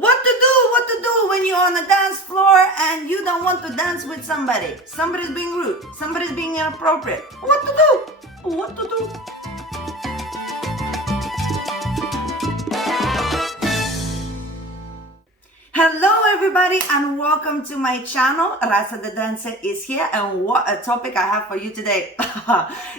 What to do when you're on a dance floor and you don't want to dance with somebody. Somebody's being rude. Somebody's being inappropriate. What to do? What to do? Hello everybody and welcome to my channel. Rasa the dancer is here, and what a topic I have for you today.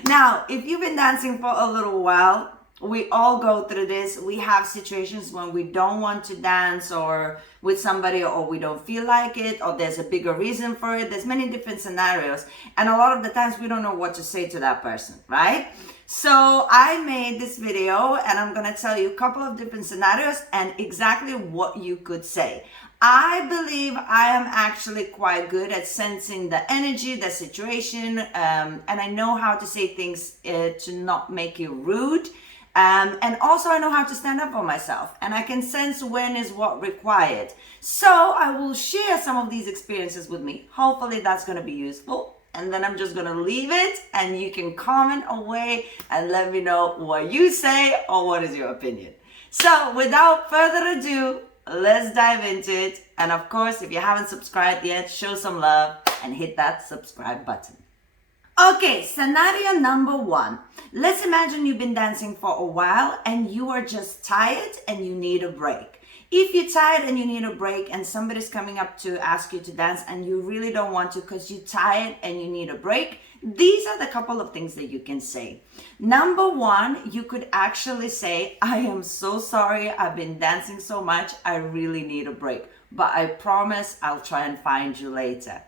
Now, if you've been dancing for a little while, we all go through this. We have situations when we don't want to dance or with somebody, or we don't feel like it, or there's a bigger reason for it. There's many different scenarios, and a lot of the times we don't know what to say to that person, right? So I made this video and I'm gonna tell you a couple of different scenarios and exactly what you could say. I believe I am actually quite good at sensing the energy, the situation, and I know how to say things to not make it rude. And also I know how to stand up for myself, and I can sense when is what required. So I will share some of these experiences with me. Hopefully that's going to be useful. And then I'm just going to leave it and you can comment away and let me know what you say or what is your opinion. So without further ado, let's dive into it. And of course, if you haven't subscribed yet, show some love and hit that subscribe button. Okay, scenario number one. Let's imagine you've been dancing for a while and you are just tired and you need a break. If you're tired and you need a break and somebody's coming up to ask you to dance and you really don't want to because you're tired and you need a break, these are the couple of things that you can say. Number one, you could actually say, I am so sorry, I've been dancing so much, I really need a break, but I promise I'll try and find you later.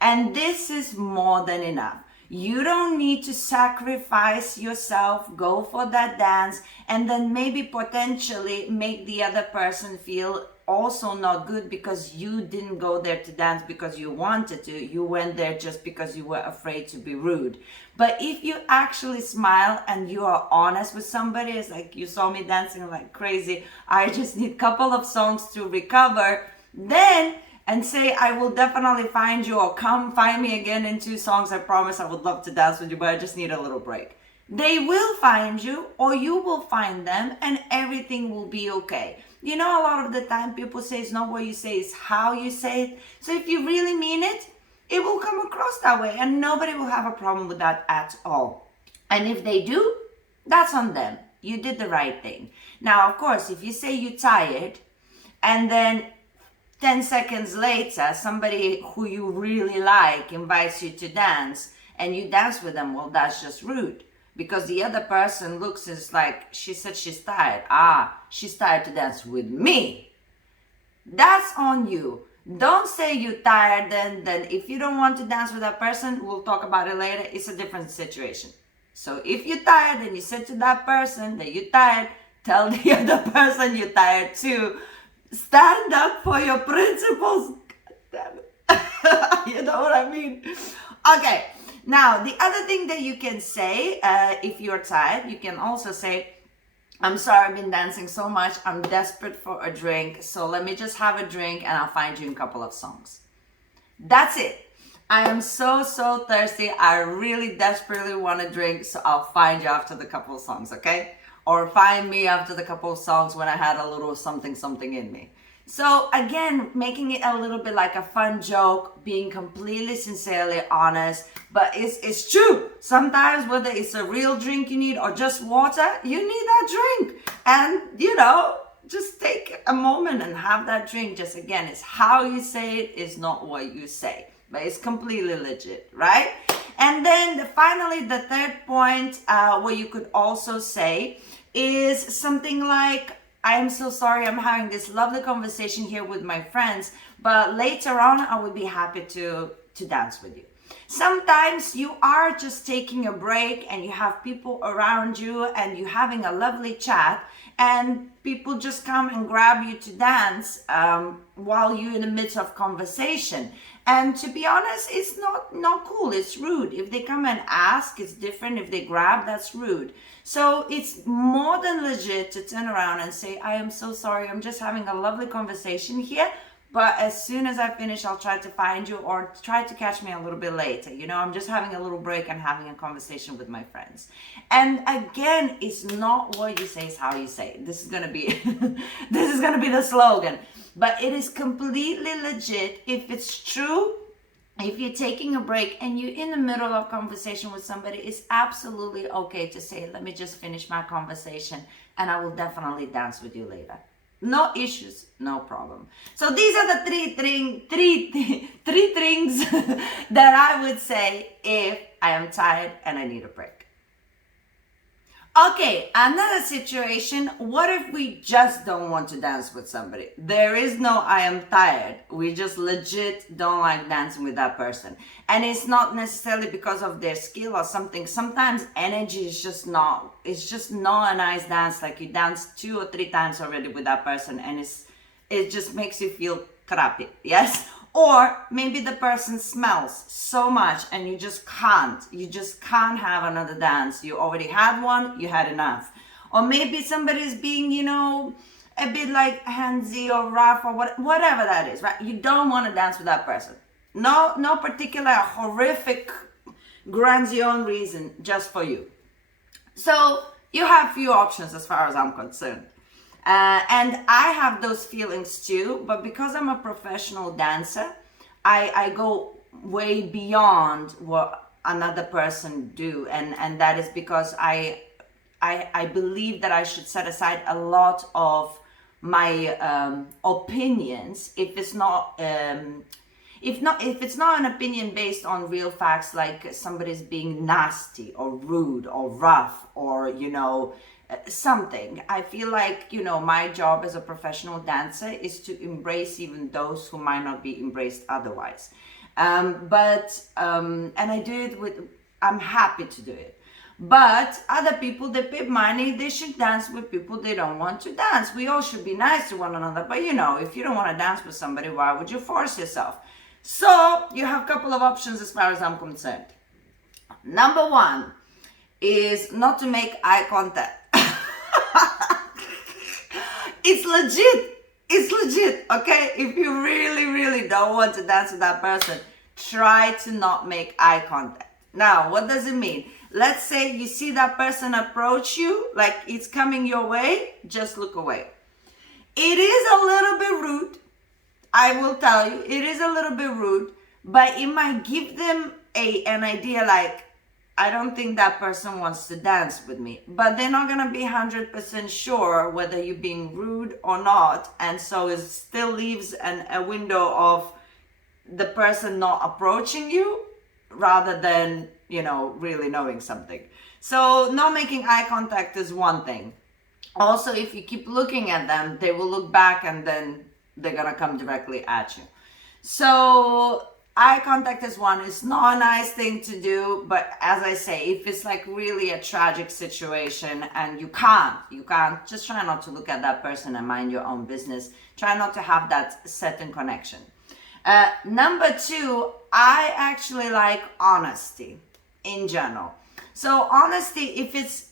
And this is more than enough. You don't need to sacrifice yourself, go for that dance, and then maybe potentially make the other person feel also not good because you didn't go there to dance because you wanted to. You went there just because you were afraid to be rude. But if you actually smile and you are honest with somebody, it's like, you saw me dancing like crazy, I just need a couple of songs to recover, then and say, I will definitely find you, or come find me again in 2 songs. I promise I would love to dance with you, but I just need a little break. They will find you, or you will find them, and everything will be okay. You know, a lot of the time people say it's not what you say, it's how you say it. So if you really mean it, it will come across that way, and nobody will have a problem with that at all. And if they do, that's on them. You did the right thing. Now, of course, if you say you're tired, and then 10 seconds later, somebody who you really like invites you to dance and you dance with them, well, that's just rude. Because the other person looks and is like, she said she's tired. She's tired to dance with me. That's on you. Don't say you're tired, then if you don't want to dance with that person, we'll talk about it later. It's a different situation. So if you're tired and you said to that person that you're tired, tell the other person you're tired too. Stand up for your principles. God damn it. You know what I mean? Okay. Now, the other thing that you can say, if you're tired, you can also say, I'm sorry, I've been dancing so much. I'm desperate for a drink. So let me just have a drink and I'll find you in a couple of songs. That's it. I am so thirsty. I really desperately want a drink. So I'll find you after the couple of songs, okay? Or find me after the couple of songs when I had a little something in me. So again, making it a little bit like a fun joke, being completely sincerely honest, but it's true. Sometimes whether it's a real drink you need or just water, you need that drink. And you know, just take a moment and have that drink. Just again, it's how you say it, is not what you say, but it's completely legit, right? And then finally, the third point, what you could also say is something like, I am so sorry, I'm having this lovely conversation here with my friends, but later on I would be happy to dance with you. Sometimes you are just taking a break and you have people around you and you're having a lovely chat and people just come and grab you to dance while you're in the midst of conversation. And to be honest, it's not cool. It's rude. If they come and ask, it's different. If they grab, that's rude. So it's more than legit to turn around and say, I am so sorry. I'm just having a lovely conversation here, but as soon as I finish, I'll try to find you or try to catch me a little bit later. I'm just having a little break and having a conversation with my friends. And again, it's not what you say, it's how you say it. This is gonna be this is gonna be the slogan. But it is completely legit. If it's true, if you're taking a break and you're in the middle of conversation with somebody, it's absolutely okay to say, let me just finish my conversation and I will definitely dance with you later. No issues, no problem. So these are the three things that I would say if I am tired and I need a break. Okay, another situation. What if we just don't want to dance with somebody? There is no I am tired. We just legit don't like dancing with that person. And it's not necessarily because of their skill or something. Sometimes energy is just not, it's just not a nice dance. Like you danced 2 or 3 times already with that person and it just makes you feel crappy, yes? Or maybe the person smells so much and you just can't have another dance. You already had one, you had enough. Or maybe somebody's being, a bit like handsy or rough or whatever that is, right? You don't want to dance with that person. No particular horrific, grandiose reason, just for you. So you have few options as far as I'm concerned. And I have those feelings too, but because I'm a professional dancer, I go way beyond what another person do. And that is because I believe that I should set aside a lot of my opinions if it's not if it's not an opinion based on real facts, like somebody's being nasty or rude or rough or something. I feel like my job as a professional dancer is to embrace even those who might not be embraced otherwise. And I do it I'm happy to do it. But other people, they pay money, they should dance with people they don't want to dance. We all should be nice to one another, but if you don't want to dance with somebody, why would you force yourself? So you have a couple of options as far as I'm concerned. Number 1 is not to make eye contact. It's legit, okay? If you really, really don't want to dance with that person, try to not make eye contact. Now, what does it mean? Let's say you see that person approach you, like it's coming your way, just look away. It is a little bit rude, I will tell you, it is a little bit rude, but it might give them an idea like, I don't think that person wants to dance with me, but they're not going to be 100% sure whether you're being rude or not. And so it still leaves a window of the person not approaching you rather than, really knowing something. So not making eye contact is one thing. Also, if you keep looking at them, they will look back and then they're going to come directly at you. So eye contact is one. It's not a nice thing to do, but as I say, if it's like really a tragic situation and you can't, just try not to look at that person and mind your own business. Try not to have that certain connection. Number 2, I actually like honesty in general. So honesty, if it's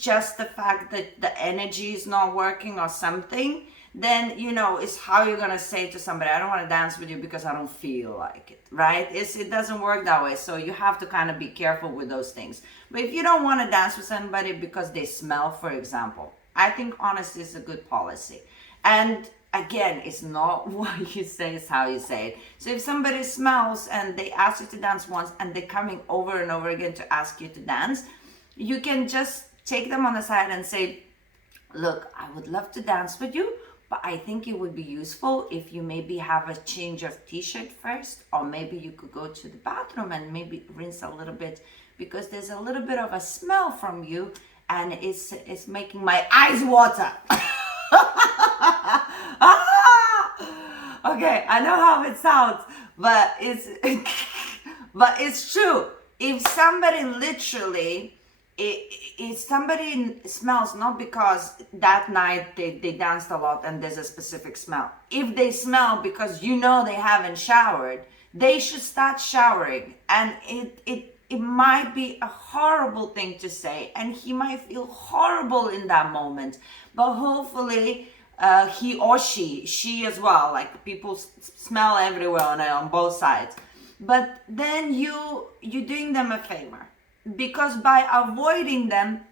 just the fact that the energy is not working or something, then it's how you're gonna say to somebody, I don't want to dance with you because I don't feel like it, right? It doesn't work that way. So you have to kind of be careful with those things. But if you don't want to dance with somebody because they smell, for example, I think honesty is a good policy. And again, it's not what you say, it's how you say it. So if somebody smells and they ask you to dance once and they're coming over and over again to ask you to dance, you can just take them on the side and say, look, I would love to dance with you, but I think it would be useful if you maybe have a change of t-shirt first, or maybe you could go to the bathroom and maybe rinse a little bit, because there's a little bit of a smell from you and it's making my eyes water. Okay, I know how it sounds, but it's true. If somebody literally, if somebody smells, not because that night they danced a lot and there's a specific smell. If they smell because they haven't showered, they should start showering. And it might be a horrible thing to say, and he might feel horrible in that moment. But hopefully, he or she as well, like people smell everywhere on both sides. But then you're doing them a favor, because by avoiding them,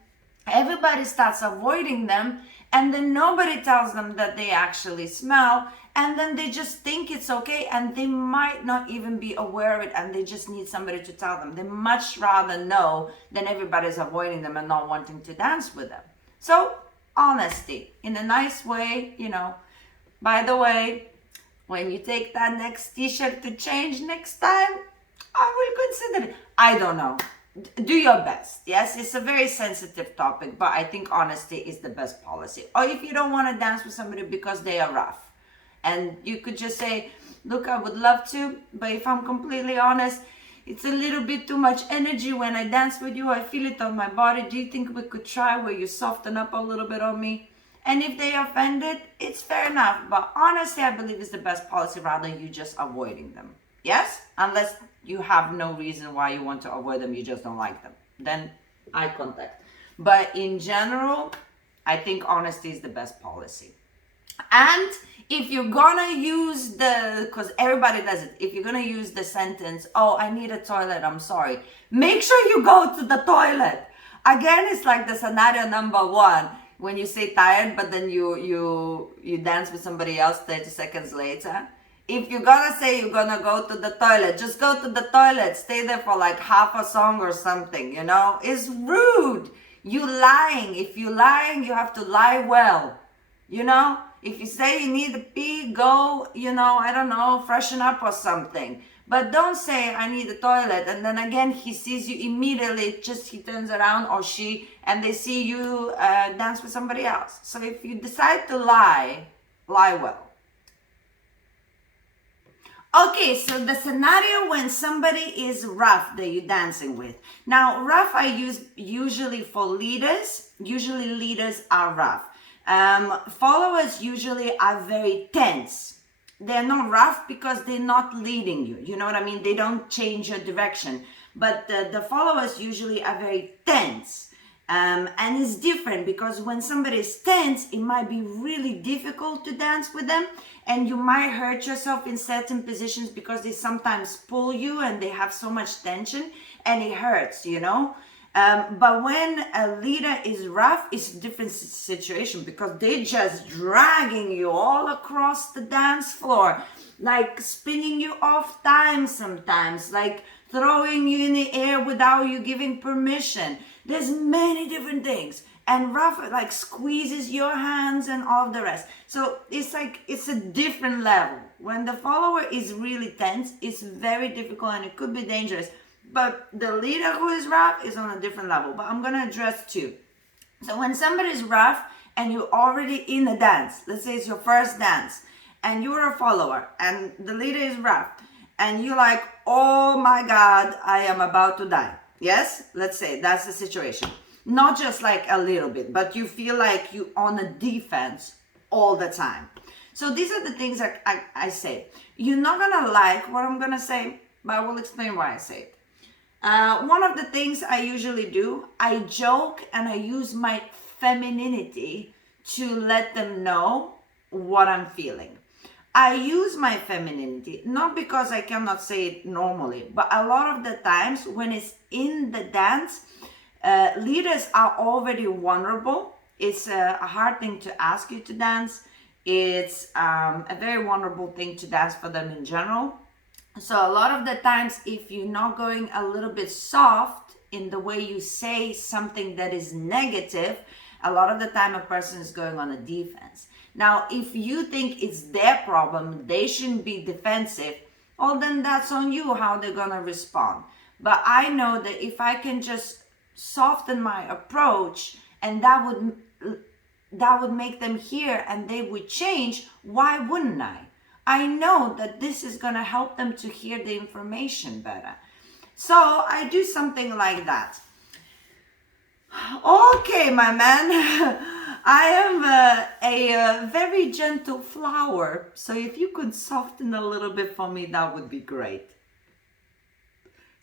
everybody starts avoiding them, and then nobody tells them that they actually smell, and then they just think it's okay, and they might not even be aware of it, and they just need somebody to tell them. They much rather know than everybody's avoiding them and not wanting to dance with them. So honesty in a nice way, by the way, when you take that next t-shirt to change next time, I will consider it. I don't know. Do your best. Yes, it's a very sensitive topic, but I think honesty is the best policy. Or if you don't want to dance with somebody because they are rough, and you could just say, look, I would love to, but if I'm completely honest, it's a little bit too much energy when I dance with you. I feel it on my body. Do you think we could try where you soften up a little bit on me? And if they are offended, it's fair enough. But honestly, I believe it's the best policy, rather you just avoiding them. Yes? Unless you have no reason why you want to avoid them, you just don't like them. Then eye contact. But in general, I think honesty is the best policy. And if you're gonna use because everybody does it, if you're gonna use the sentence, oh, I need a toilet, I'm sorry, make sure you go to the toilet. Again, it's like the scenario number one, when you say tired, but then you dance with somebody else 30 seconds later. If you're gonna say you're gonna go to the toilet, just go to the toilet, stay there for like half a song or something, It's rude. You lying. If you're lying, you have to lie well, If you say you need to pee, go, I don't know, freshen up or something. But don't say, I need a toilet. And then again, he sees you immediately, he turns around, or she, and they see you dance with somebody else. So if you decide to lie well. Okay, so the scenario when somebody is rough that you're dancing with. Now, rough I use usually for leaders. Usually leaders are rough. Followers usually are very tense. They're not rough because they're not leading you. You know what I mean? They don't change your direction. But the followers usually are very tense. And it's different because when somebody is tense, it might be really difficult to dance with them. And you might hurt yourself in certain positions because they sometimes pull you and they have so much tension and it hurts, But when a leader is rough, it's a different situation because they're just dragging you all across the dance floor, like spinning you off time sometimes, like throwing you in the air without you giving permission. There's many different things. And rough like squeezes your hands and all the rest. So it's a different level. When the follower is really tense, it's very difficult and it could be dangerous. But the leader who is rough is on a different level. But I'm going to address two. So when somebody is rough and you're already in a dance, let's say it's your first dance, and you're a follower and the leader is rough, and you're like, oh my God, I am about to die. Yes? Let's say that's the situation. Not just like a little bit, but you feel like you're on a defense all the time. So these are the things I say. You're not going to like what I'm going to say, but I will explain why I say it. One of the things I usually do, I joke and I use my femininity to let them know what I'm feeling. I use my femininity, not because I cannot say it normally, but a lot of the times when it's in the dance, leaders are already vulnerable. It's a hard thing to ask you to dance. It's a very vulnerable thing to dance for them in general. So a lot of the times, if you're not going a little bit soft in the way you say something that is negative, a lot of the time a person is going on a defense. Now, if you think it's their problem, they shouldn't be defensive, well, then that's on you how they're going to respond. But I know that if I can just soften my approach and that would make them hear and they would change, why wouldn't I? I know that this is going to help them to hear the information better. So I do something like that. Okay, my man, I am a very gentle flower. So if you could soften a little bit for me, that would be great.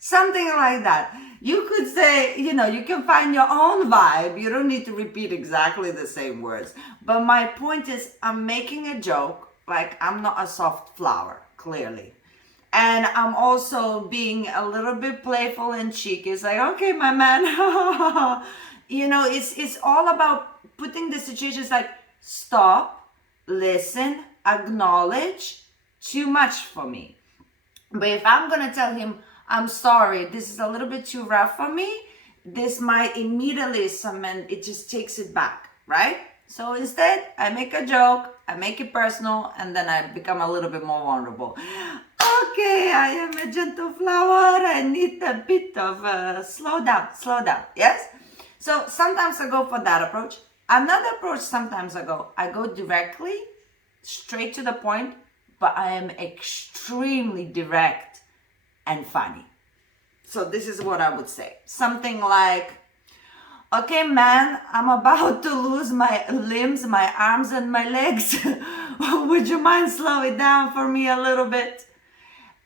Something like that. You could say, you can find your own vibe. You don't need to repeat exactly the same words. But my point is, I'm making a joke, like I'm not a soft flower, clearly. And I'm also being a little bit playful and cheeky. It's like, okay, my man. It's all about putting the situations like stop, listen, acknowledge, too much for me. But if I'm gonna tell him, I'm sorry, this is a little bit too rough for me, this might immediately summon, it just takes it back, right? So instead, I make a joke, I make it personal, and then I become a little bit more vulnerable. Okay, I am a gentle flower, I need a bit of slow down, yes? So sometimes I go for that approach. Another approach, sometimes I go directly, straight to the point, but I am extremely direct and funny. So this is what I would say. Something like, okay, man, I'm about to lose my limbs, my arms and my legs. Would you mind slow it down for me a little bit?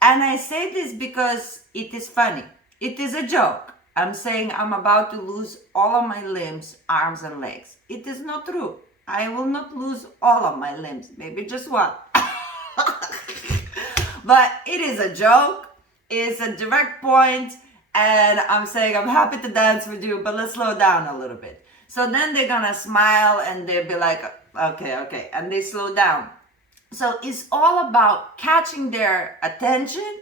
And I say this because it is funny. It is a joke. I'm saying I'm about to lose all of my limbs, arms and legs. It is not true. I will not lose all of my limbs, maybe just one. But it is a joke, it's a direct point, and I'm saying I'm happy to dance with you, but let's slow down a little bit. So then they're gonna smile and they'll be like, okay, and they slow down. So it's all about catching their attention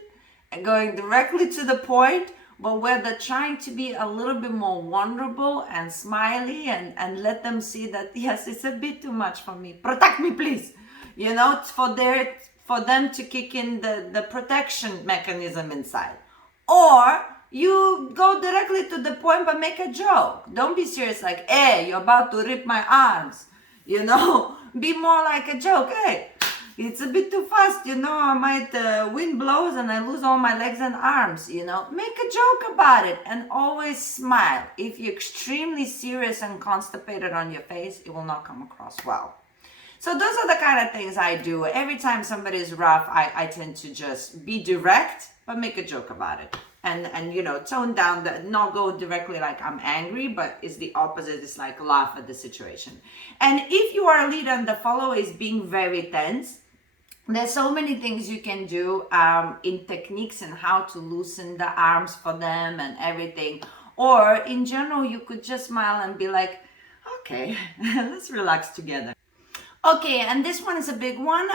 and going directly to the point, but where they're trying to be a little bit more vulnerable and smiley and let them see that, yes, it's a bit too much for me. Protect me, please. For them to kick in the protection mechanism inside. Or you go directly to the point but make a joke. Don't be serious like, hey, you're about to rip my arms. Be more like a joke. Hey, it's a bit too fast, I might, wind blows and I lose all my legs and arms, Make a joke about it and always smile. If you're extremely serious and constipated on your face, it will not come across well. So those are the kind of things I do. Every time somebody is rough, I tend to just be direct, but make a joke about it. And tone down, not go directly like I'm angry, but it's the opposite. It's like laugh at the situation. And if you are a leader and the follower is being very tense, there's so many things you can do in techniques and how to loosen the arms for them and everything. Or in general, you could just smile and be like, okay, let's relax together. Okay, and this one is a big one.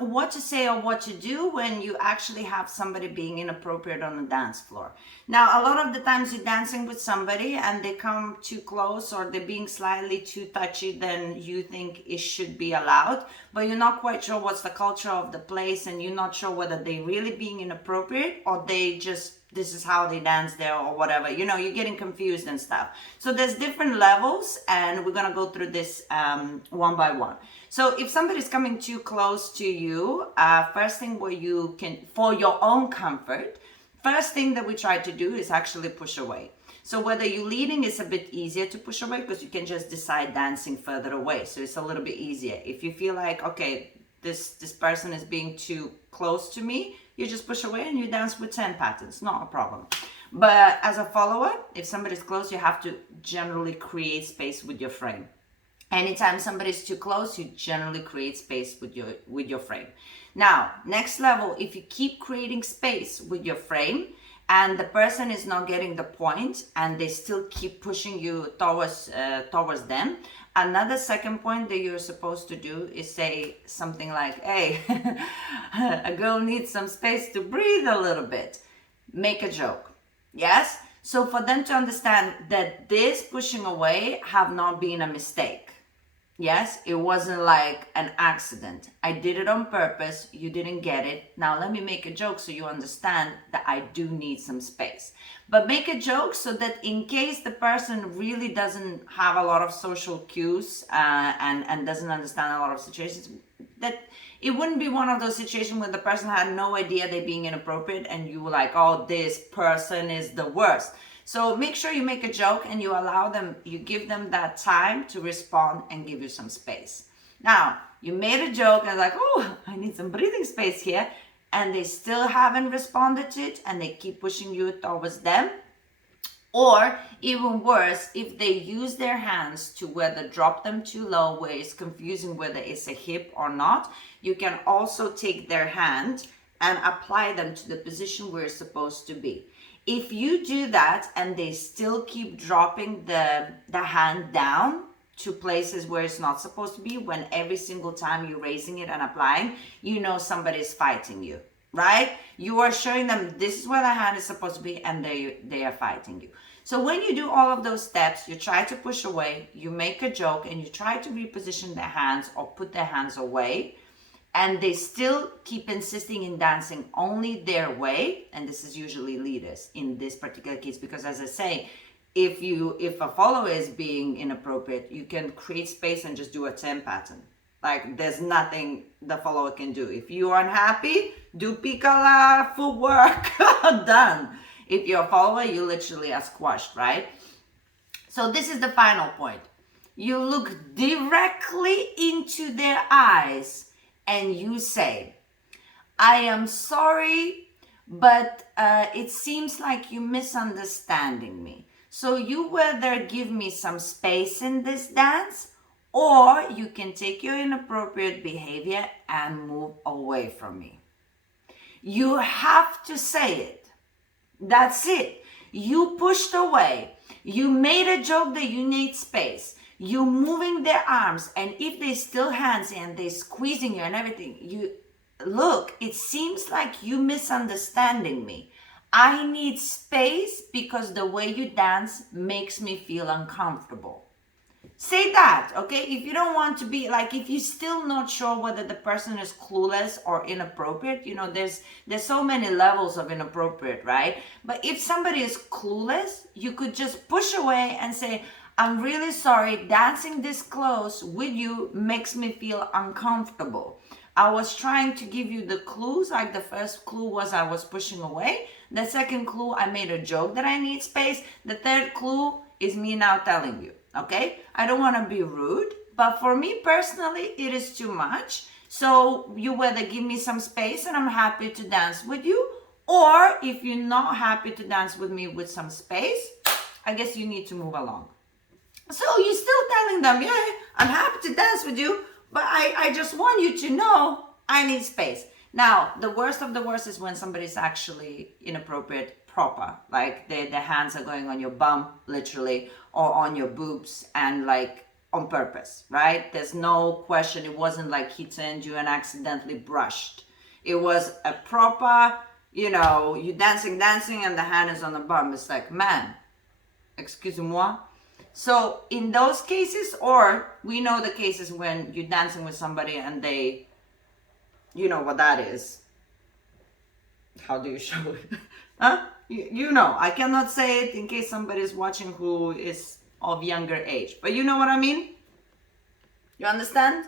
What to say or what to do when you actually have somebody being inappropriate on the dance floor. Now, a lot of the times you're dancing with somebody and they come too close or they're being slightly too touchy than you think it should be allowed, but you're not quite sure what's the culture of the place and you're not sure whether they're really being inappropriate or they just, this is how they dance there or whatever. You're getting confused and stuff. So there's different levels and we're gonna go through this one by one. So if somebody's coming too close to you, first thing where you can, for your own comfort, first thing that we try to do is actually push away. So whether you're leading, it's a bit easier to push away because you can just decide dancing further away. So it's a little bit easier. If you feel like, okay, this person is being too close to me, you just push away and you dance with 10 patterns, not a problem. But as a follower, if somebody's close, you have to generally create space with your frame. Anytime somebody's too close, you generally create space with your frame. Now, next level, if you keep creating space with your frame and the person is not getting the point and they still keep pushing you towards them, another second point that you're supposed to do is say something like, hey, a girl needs some space to breathe a little bit. Make a joke. Yes? So for them to understand that this pushing away have not been a mistake. Yes, it wasn't like an accident. I did it on purpose. You didn't get it. Now let me make a joke so you understand that I do need some space. But make a joke so that in case the person really doesn't have a lot of social cues and doesn't understand a lot of situations, that it wouldn't be one of those situations where the person had no idea they're being inappropriate and you were like, oh, this person is the worst. So make sure you make a joke and you allow them, you give them that time to respond and give you some space. Now, you made a joke and like, oh, I need some breathing space here. and they still haven't responded to it and they keep pushing you towards them. Or even worse, if they use their hands to whether drop them too low, where it's confusing whether it's a hip or not, you can also take their hand and apply them to the position where it's supposed to be. If you do that and they still keep dropping the hand down to places where it's not supposed to be, when every single time you're raising it and applying, you know somebody's fighting you, right? You are showing them this is where the hand is supposed to be, and they are fighting you. So when you do all of those steps, you try to push away, you make a joke, and you try to reposition their hands or put their hands away, and they still keep insisting in dancing only their way, and this is usually leaders in this particular case, because as I say, if a follower is being inappropriate, you can create space and just do a 10 pattern. Like, there's nothing the follower can do. If you are unhappy, do piccola footwork, done. If you're a follower, you literally are squashed, right? So this is the final point. You look directly into their eyes and you say, I am sorry, but it seems like you're misunderstanding me. So you whether give me some space in this dance, or you can take your inappropriate behavior and move away from me. You have to say it. That's it. You pushed away. You made a joke that you need space. You moving their arms, and if they still hands and they squeezing you and everything, you look, it seems like you misunderstanding me. I need space because the way you dance makes me feel uncomfortable. Say that, okay? If you don't want to be, like, if you're still not sure whether the person is clueless or inappropriate, you know, there's so many levels of inappropriate, right? But if somebody is clueless, you could just push away and say, I'm really sorry, dancing this close with you makes me feel uncomfortable. I was trying to give you the clues, like the first clue was I was pushing away. The second clue, I made a joke that I need space. The third clue is me now telling you, okay? I don't want to be rude, but for me personally, it is too much. So you whether give me some space and I'm happy to dance with you, or if you're not happy to dance with me with some space, I guess you need to move along. So you're still telling them, yeah, I'm happy to dance with you, but I just want you to know I need space. Now, the worst of the worst is when somebody's actually inappropriate proper, like their hands are going on your bum, literally, or on your boobs, and like on purpose, right? There's no question. It wasn't like he turned you and accidentally brushed. It was a proper, you know, you dancing, and the hand is on the bum. It's like, man, excusez-moi. So in those cases, or we know the cases when you're dancing with somebody and they, you know what that is. How do you show it? Huh? You know, I cannot say it in case somebody is watching who is of younger age, but you know what I mean? You understand?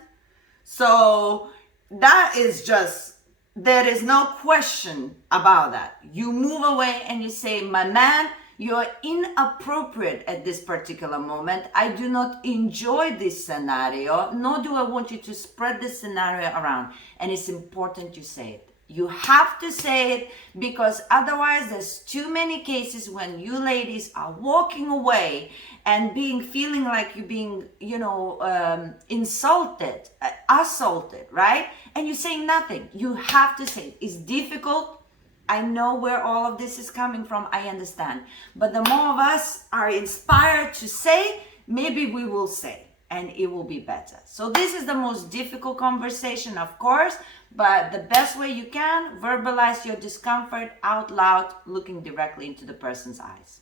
So that is just, there is no question about that. You move away and you say, my man, you're inappropriate at this particular moment. I do not enjoy this scenario, nor do I want you to spread this scenario around. And it's important you say it. You have to say it, because otherwise there's too many cases when you ladies are walking away and feeling like you're being, you know, insulted, assaulted, right? And you're saying nothing. You have to say it. It's difficult. I know where all of this is coming from. I understand. But the more of us are inspired to say, maybe we will say, and it will be better. So this is the most difficult conversation, of course, but the best way you can, verbalize your discomfort out loud, looking directly into the person's eyes.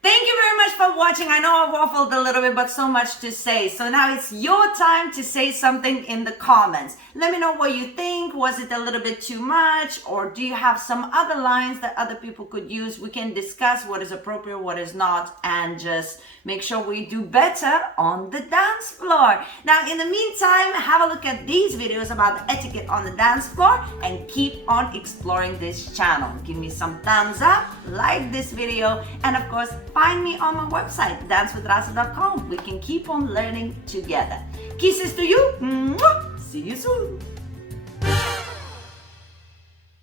Thank you very much for watching. I know I waffled a little bit, but so much to say. So now it's your time to say something in the comments. Let me know what you think. Was it a little bit too much? Or do you have some other lines that other people could use? We can discuss what is appropriate, what is not, and just make sure we do better on the dance floor. Now, in the meantime, have a look at these videos about etiquette on the dance floor and keep on exploring this channel. Give me some thumbs up, like this video, and of course, find me on my website, dancewithrasa.com. We can keep on learning together. Kisses to you. Mwah! See you soon.